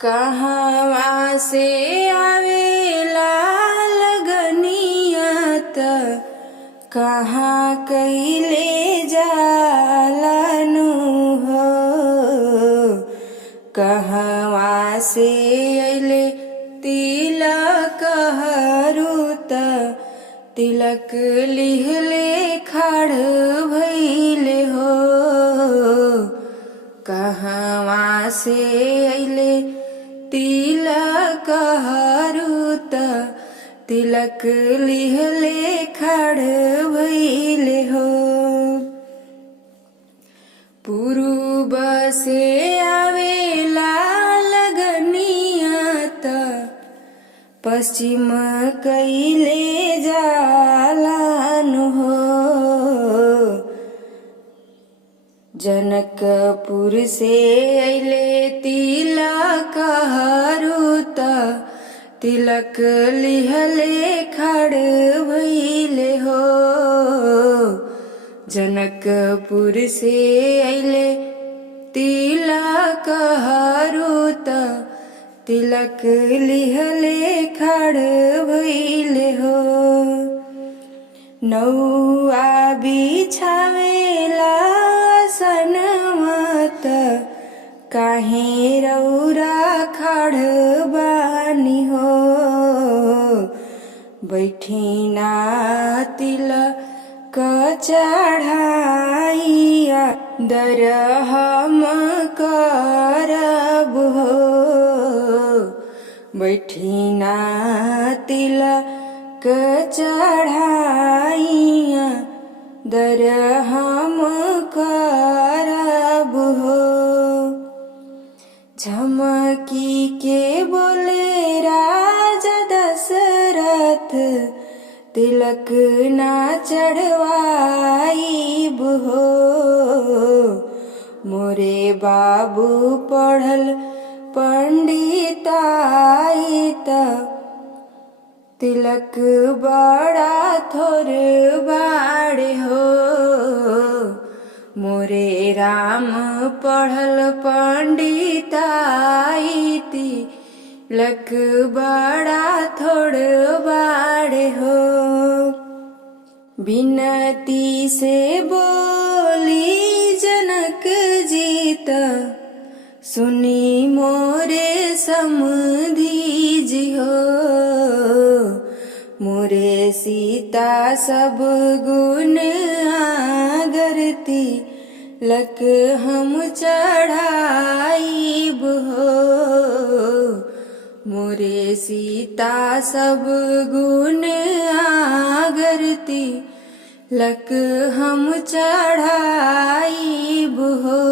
कहवा से आवेला लगनिया त कहाँ कइले जालानु हो। कहवा से अइले तिलक हरू त तिलक लिहले खाड़ भइले हो। कहवा से अइले तिलक हरू त तिलक लिहले खाड़ भइले हो। पूर्व से आवेला लगनिया त पश्चिम कइले जालानु हो। जनकपुर से अइले तिलक हरू त तिलक लिहले खाड़ भइले हो। जनकपुर से अइले तिलक हरू त तिलक लिहले खाड़ भइले हो। नौआ बिछावेला सनवा त काहे रौरा खाड़ बानी हो। बैठिना तिलक चढ़ाइया दरहम करब हो। बैठिना तिलक चढ़ाइया दरहम करब हो। झमकी के बोले राजा दशरथ तिलक ना चढ़वाइब हो। मोरे बाबू पढ़ल पंडिताई त तिलक बड़ा थोर बाड़े हो। मोरे राम पढ़ल पंडिताई तिलक बड़ा थोड़ बाड़े हो। बिनती से बोली जनक जी त सुनी मोरे समधी जी हो। मोरे सीता सब गुण आगरती लक हम चढ़ाइब हो। मोरे सीता सब गुण आगरती लक हम चढ़ाइब हो।